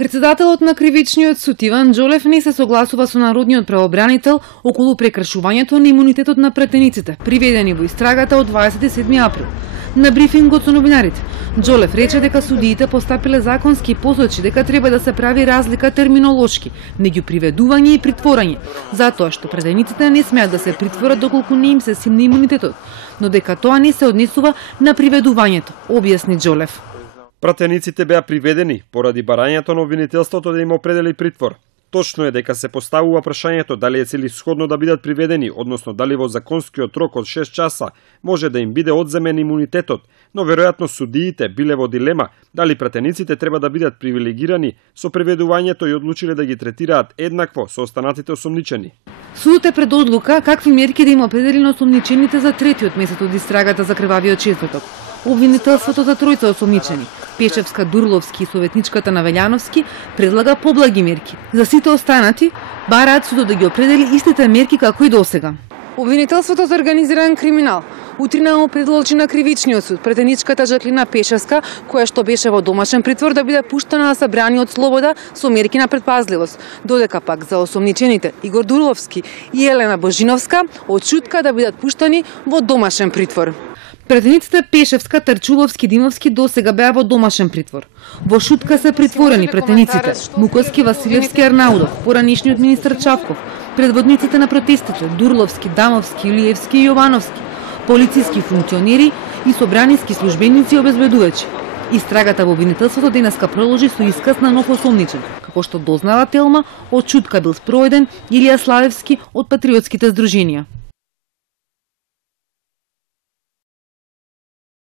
Председателот на Кривичниот суд Иван Џолев не се согласува со народниот правобранител околу прекршувањето на имунитетот на претениците, приведени во истрагата од 27 април. На брифингот со новинарите, Џолев рече дека судиите постапиле законски и посочи дека треба да се прави разлика терминолошки меѓу приведување и притворање, затоа што претениците не смеат да се притворат доколку не им се симне имунитетот, но дека тоа не се однесува на приведувањето, објасни Џолев. Пратениците беа приведени поради барањето на обвинителството да им определи притвор. Точно е дека се поставува прашањето дали е целисходно да бидат приведени, односно дали во законскиот рок од 6 часа може да им биде одземен имунитетот, но веројатно судиите биле во дилема дали пратениците треба да бидат привилегирани со приведувањето и одлучиле да ги третираат еднакво со останатите осомничени. Судот е пред одлука какви мерки да им определи на осомничените за третиот месец од истрагата за крвавиот четврток. Обвинителството за тројца осомничени, Пешевска, Дурловски и советничката на Велјановски, предлага поблаги мерки. За сите останати, бараат судот да ги определи истите мерки како и досега. Обвинителството за организиран криминал утрина му предложи на Кривичниот суд претеничката Жаклина Пешевска, која што беше во домашен притвор, да биде пуштена на събрание од слобода со мерки на предпазливост, додека пак за осомничените Игор Дурловски и Елена Божиновска од шутка да бидат пуштани во домашен притвор. Претениците Пешевска, Тарчуловски, Димовски досега беа во домашен притвор. Во шутка се притворени претениците Муковски, Василевски, Арнаудов, поранишниот министар Чавков, предводниците на протестите Дурловски, Дамовски, Илиевски и Јовановски, полициски функционери и собраниски службеници и обезбедувачи. Истрагата во обвинителството денеска продолжи со исказ на нов осомничен, како што дознала Телма, од шутка бил спроведен Илија Славевски од патриотските здруженија.